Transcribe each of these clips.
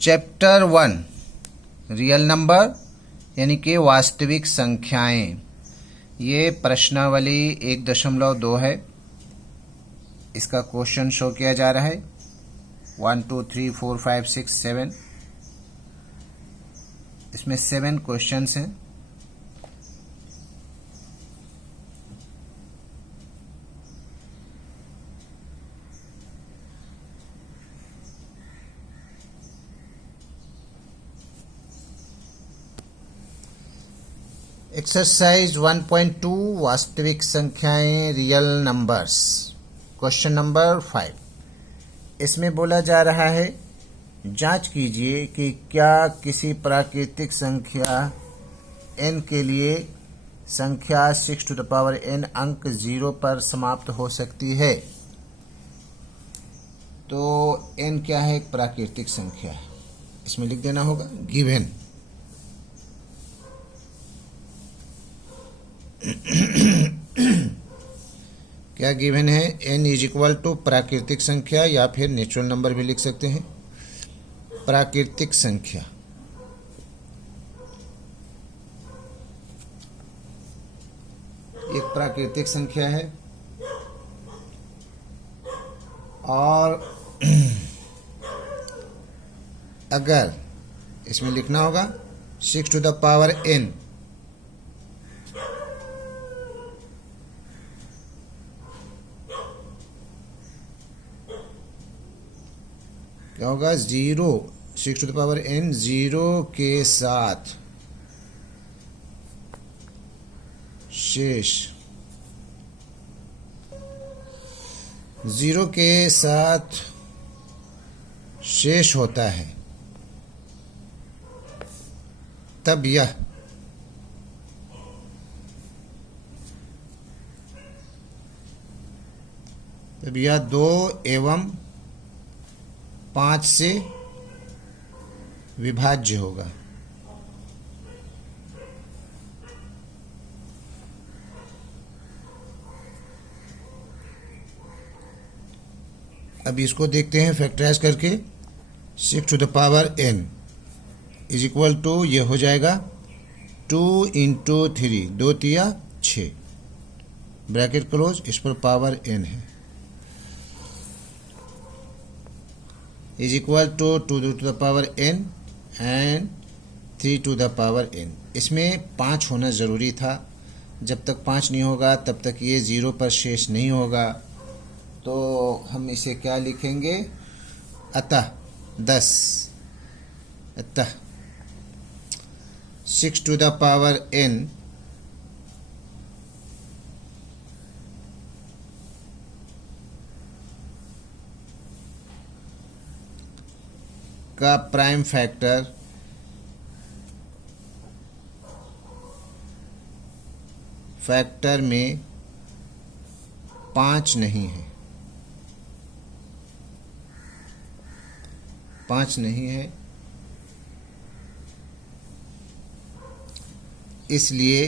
Chapter 1 real number यानी कि वास्तविक संख्याएं। ये प्रश्नावली 1.2 है। इसका क्वेश्चन शो किया जा रहा है 1 2 3 4 5 6 7। इसमें 7 क्वेश्चंस हैं। एक्सरसाइज 1.2 वास्तविक संख्याएं रियल नंबर्स। Question number 5। इसमें बोला जा रहा है जांच कीजिए कि क्या किसी प्राकृतिक संख्या n के लिए संख्या 6 to the power n अंक 0 पर समाप्त हो सकती है। तो n क्या है? एक प्राकृतिक संख्या है। इसमें लिख देना होगा गिवन। क्या गिवन है? n इज इक्वल टू प्राकृतिक संख्या या फिर नेचुरल नंबर भी लिख सकते हैं। प्राकृतिक संख्या एक प्राकृतिक संख्या है और अगर इसमें लिखना होगा 6 to the power n क्या होगा? 0 6 to the power n 0 के साथ शेष 0 के साथ शेष होता है तब यह तब यह 2 एवं 5 से विभाज्य होगा। अब इसको देखते हैं फैक्टराइज करके। 6 to the power n is equal to ये हो जाएगा 2 into 3 2 तिया 6 ब्रैकेट क्लोज। इस पर पावर n है is equal to 2 to the power n and 3 to the power n। इसमें 5 होना ज़रूरी था। जब तक 5 नहीं होगा तब तक ये 0 पर शेष नहीं होगा। तो हम इसे क्या लिखेंगे? अतः 10 अतः 6 to the power n का प्राइम फैक्टर में 5 नहीं है। 5 नहीं है, इसलिए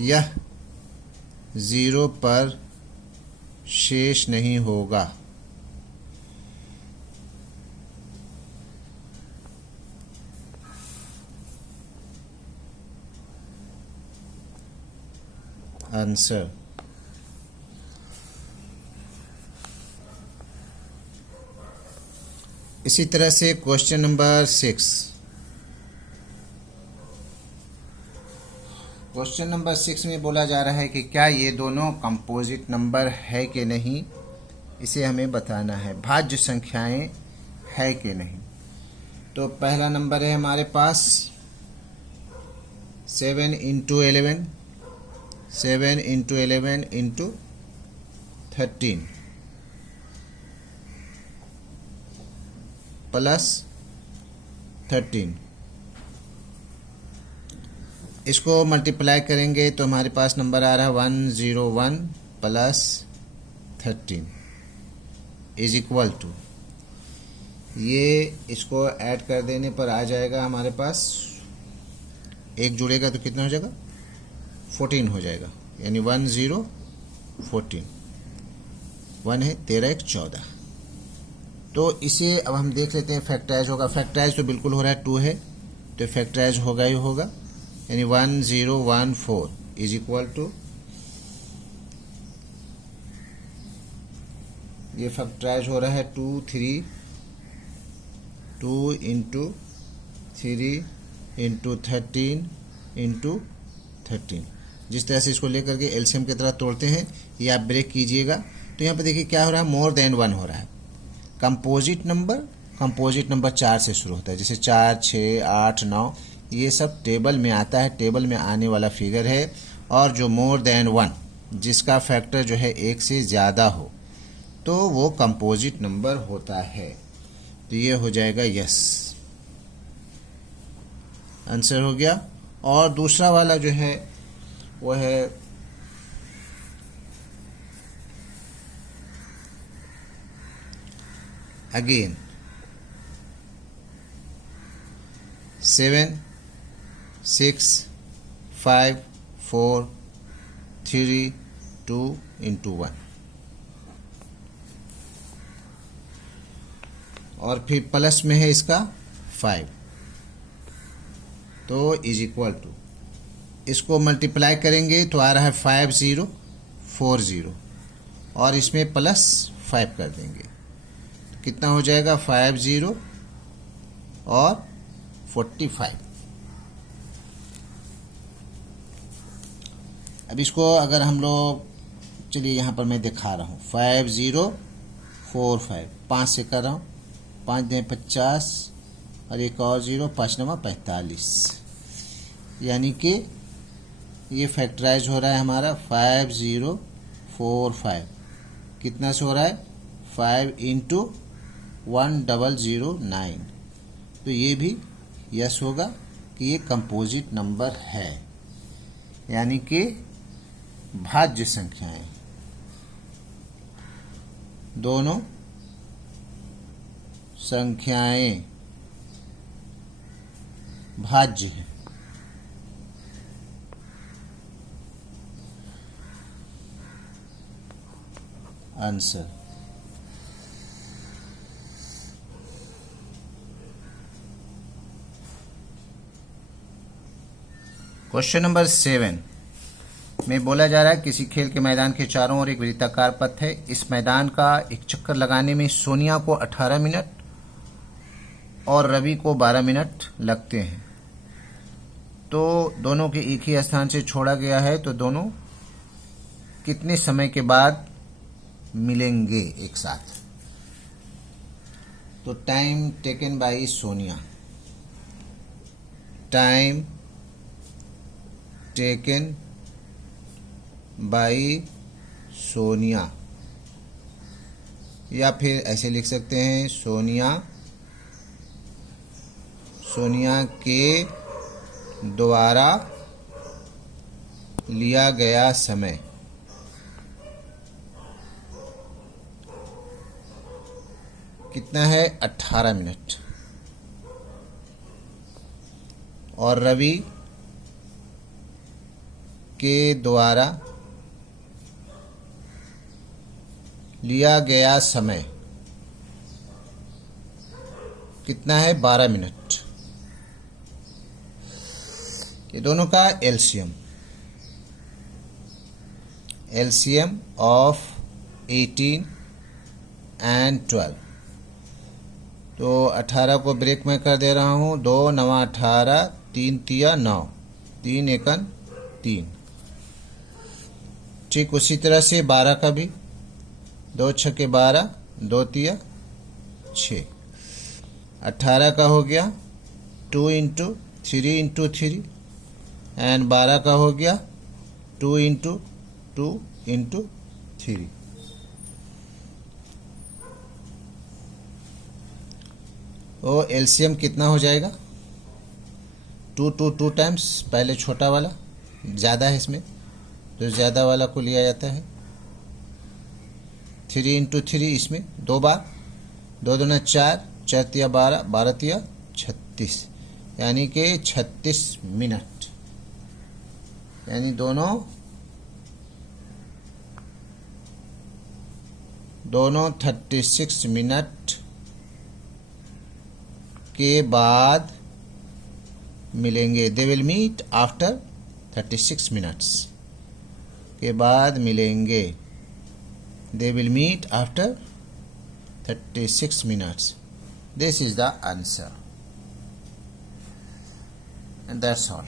यह 0 पर शेष नहीं होगा। आंसर इसी तरह से क्वेश्चन नंबर 6। क्वेश्चन नंबर 6 में बोला जा रहा है कि क्या ये दोनों कंपोजिट नंबर है कि नहीं, इसे हमें बताना है। भाज्य संख्याएं है कि नहीं। तो पहला नंबर है हमारे पास 7 into 11 7 into 11 into 13 प्लस 13। इसको मल्टीप्लाई करेंगे तो हमारे पास नंबर आ रहा है 101 प्लस 13 इज इक्वल टू, ये इसको ऐड कर देने पर आ जाएगा हमारे पास, एक जुड़ेगा तो कितना हो जाएगा? 14 हो जाएगा। यानी 10 14 1 है 13 1 14। तो इसे अब हम देख लेते हैं फैक्टराइज होगा। फैक्टराइज तो बिल्कुल हो रहा है, 2 है तो फैक्टराइज होगा ही होगा, यानी 1014 इज इक्वल टू, ये फैक्टराइज हो रहा है 2 इंटू 3 इंटू 13 इंटू 13। जिस तरह से इसको लेकर के एलसीएम की तरह तोड़ते हैं, ये आप ब्रेक कीजिएगा तो यहाँ पे देखिए क्या हो रहा है, मोर देन 1 हो रहा है। कंपोजिट नंबर 4 से शुरू होता है, जैसे 4, 6, 8, 9 ये सब टेबल में आता है, टेबल में आने वाला फिगर है। और जो मोर देन 1 जिसका फैक्टर जो है 1 से ज़्यादा हो तो वो कंपोजिट नंबर होता है। तो ये हो जाएगा यस, आंसर हो गया। और दूसरा वाला जो है वो है अगेन 7, 6, 5, 4, 3, 2 इंटू 1, और फिर प्लस में है इसका 5, तो इज इक्वल टू, इसको मल्टीप्लाई करेंगे तो आ रहा है 5040, और इसमें प्लस 5 कर देंगे तो कितना हो जाएगा 50 और 45। अब इसको अगर हम लोग, चलिए यहाँ पर मैं दिखा रहा हूँ 5045, 5 से कर रहा हूँ, 5 दें 50 और एक और 0, 5 9 45, यानी कि ये फैक्टराइज हो रहा है हमारा 5045, कितना से हो रहा है 5 इंटू 1009, तो ये भी यस होगा कि ये कंपोजिट नंबर है, यानी कि भाज्य संख्याएं, दोनों संख्याएं भाज्य हैं। आंसर क्वेश्चन नंबर 7 में बोला जा रहा है किसी खेल के मैदान के चारों ओर एक वृत्ताकार पथ है। इस मैदान का एक चक्कर लगाने में सोनिया को 18 मिनट और रवि को 12 मिनट लगते हैं। तो दोनों के एक ही स्थान से छोड़ा गया है, तो दोनों कितने समय के बाद मिलेंगे एक साथ। तो time taken by Sonia, time taken by Sonia, या फिर ऐसे लिख सकते हैं सोनिया के द्वारा लिया गया समय कितना है 18 मिनट, और रवि के द्वारा लिया गया समय कितना है 12 मिनट। ये दोनों का एलसीएम ऑफ 18 एंड 12, तो 18 को ब्रेक में कर दे रहा हूँ, 2 9 18, 3 तिया 9, 3 एकन 3। ठीक उसी तरह से 12 का भी, 2 छक्के 12, 2 तिया 6। 18 का हो गया 2 इंटू 3 इंटू 3, एंड 12 का हो गया 2 इंटू 2 इंटू 3। तो एलसीएम कितना हो जाएगा 2 टाइम्स, पहले छोटा वाला ज़्यादा है इसमें तो ज़्यादा वाला को लिया जाता है, 3 इंटू 3 इसमें 2 बार, 2 दूना 4, 4 तिया 12, 12 तिया 36, यानी कि 36 मिनट, यानी दोनों 36 मिनट के बाद मिलेंगे, they will meet after 36 minutes, के बाद मिलेंगे, they will meet after 36 minutes. This is the answer. And that's all.